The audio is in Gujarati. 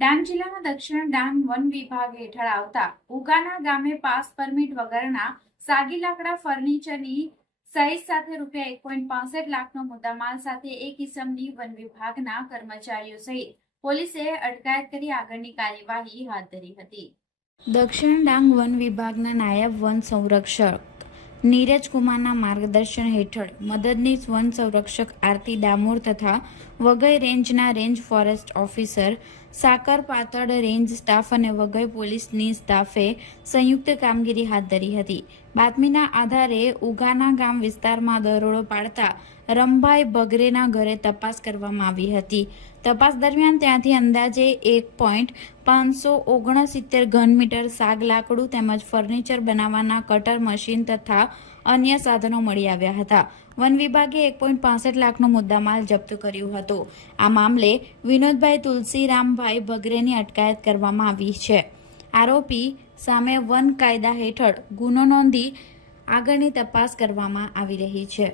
ડાંગ જિલ્લાના દક્ષિણ ડાંગ વન વિભાગ હેઠળ આવતા ઉગાના ગામે પાસ પરમિટ વગરના સાગી લાકડા ફર્નિચરની સાઇઝ સાથે ₹1.65 લાખનો મુદ્દામાલ સાથે એક ઇસમની વન વિભાગના કર્મચારીઓ સહિત પોલીસે અટકાયત કરી આગળની કાર્યવાહી હાથ ધરી હતી. દક્ષિણ ડાંગ વન વિભાગના નાયબ વન સંરક્ષક નીરજ કુમારના માર્ગદર્શન હેઠળ મદદનીશ વન સંરક્ષક આરતી ડામોર તથા વઘઈ રેન્જના રેન્જ ફોરેસ્ટ ઓફિસર, સાકર પાતળ રેન્જ સ્ટાફ અને વઘઈ પોલીસની સ્ટાફે સંયુક્ત કામગીરી હાથ ધરી હતી. બાતમીના આધારે ઉગાના ગામ વિસ્તારમાં દરોડો પાડતા રમભાઈ બગરેના ઘરે તપાસ કરવામાં આવી હતી. તપાસ દરમિયાન ત્યાંથી અંદાજે 1.569 ઘનમીટર સાગ લાકડું તેમજ ફર્નિચર બનાવવાના કટર મશીન તથા અન્ય સાધનો મળી આવ્યા હતા. વન વિભાગે 1.65 લાખનો મુદ્દામાલ જપ્ત કર્યો હતો. આ મામલે વિનોદભાઈ તુલસીરામભાઈ બગરેની અટકાયત કરવામાં આવી છે. આરોપી સામે વન કાયદા હેઠળ ગુનો નોંધી આગળની તપાસ કરવામાં આવી રહી છે.